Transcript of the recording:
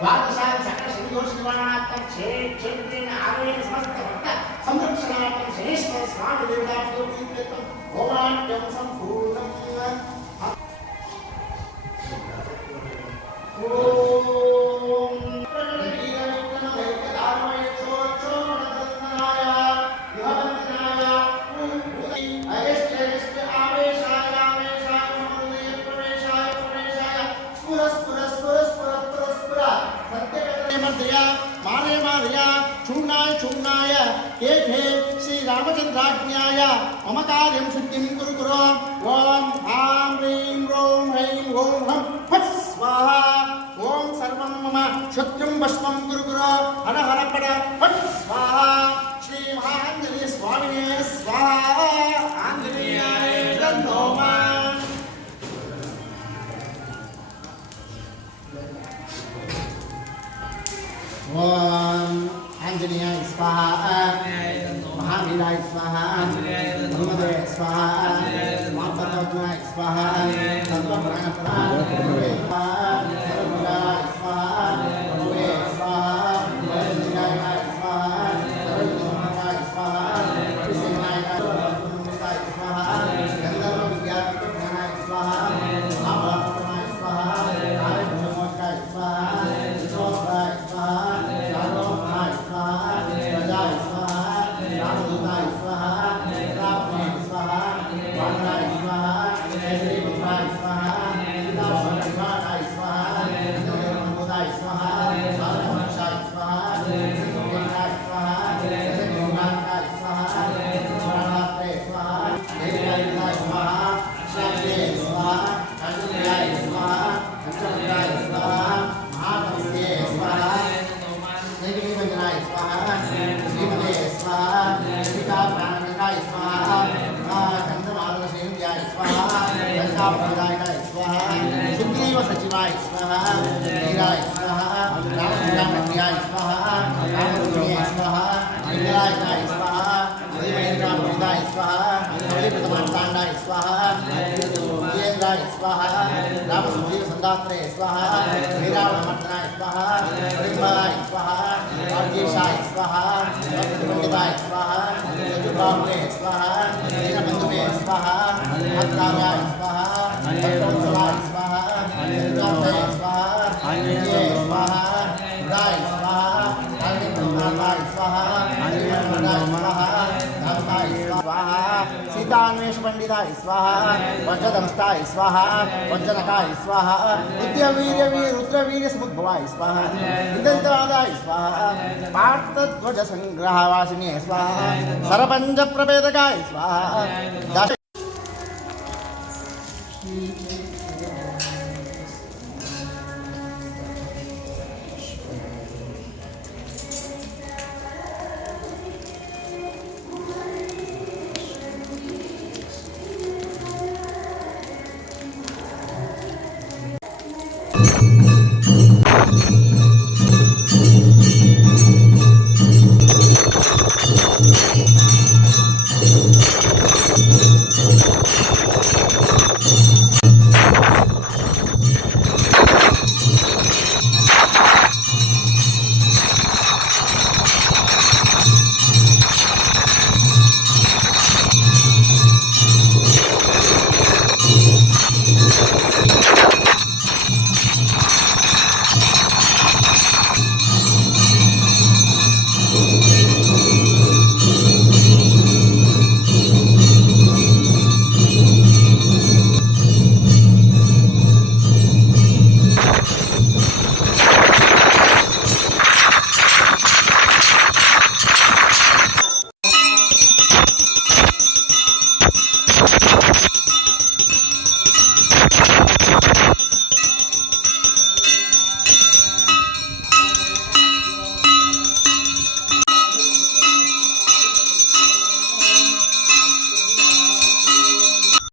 द्वादशान् सकलशनिदोषनिवारणार्थं क्षेत्रेण आगमेन समस्तभक्त संरक्षणार्थं शनेश्वर स्वामी देवताभ्यो प्रीत्यर्थं होमाट्यं सम्पूर्णम् चूर्णाय चूर्णाय केठे श्री रामचंद्राज्ञाय मम कार्यं सिद्धिं कुरु कुरु ओम ह्रां ह्रीं ह्रों ह्रैं ओं हं फट् स्वाहा ओम सर्वं मम शत्रुं भस्मं कुरु कुरु हर हर पड फट् स्वाहा श्री महाआञ्जनेय स्वामिने स्वाहा आञ्जनेयाय नमः ओम आंजनेयाय स्वाहा महावीराय स्वाहा हनुमते स्वाहा मातृत्वाय स्वाहा सर्वप्राणपराय स्वाहा सर्वभूताय स्वाहा भवे स्वाहा वैष्णवाय स्वाहा सर्वभूताय स्वाहा कृष्णाय स्वाहा गंधर्व विद्यापीठाय स्वाहा महाभारताय स्वाहा आर्यभूमोत्ताय स्वाहा विष्णुवाय स्वाहा सुग्रीव सचिवाय स्वाहा वीराय स्वाहा रामचंद्राय स्वाहा रामचंद्राय स्वाहा इंद्राय स्वाहा हरिवेंद्राय स्वाहा हरिप्रतमांडाय स्वाहा वीरेंद्राय स्वाहा रामसुग्रीव संदात्रे स्वाहा वीरावमर्दनाय स्वाहा हरिम्बाय स्वाहा राजेशाय स्वाहा पंडिताय स्वाहा चतुर्बाहुवे स्वाहा दीनबंधुवे स्वाहा भक्ताय स्वाहा भक्तवत्सलाय स्वाहा इंद्राय स्वाहा हरिये स्वाहा राय स्वाहा हरिप्रतमांडाय स्वाहा हरिवेंद्राय स्वाहा धर्माय स्वाहा सीतान्वेष पंडिताय स्वाहा वज्रदंष्टाय स्वाहा वज्रनकाय स्वाहा रुद्रवीर्य रुद्रवीर्य समुद्भवाय स्वाहा इंद्रजितवादाय स्वाहा पार्थध्वज संग्रहवासिने स्वाहा सरपंच प्रभेदकाय स्वाहा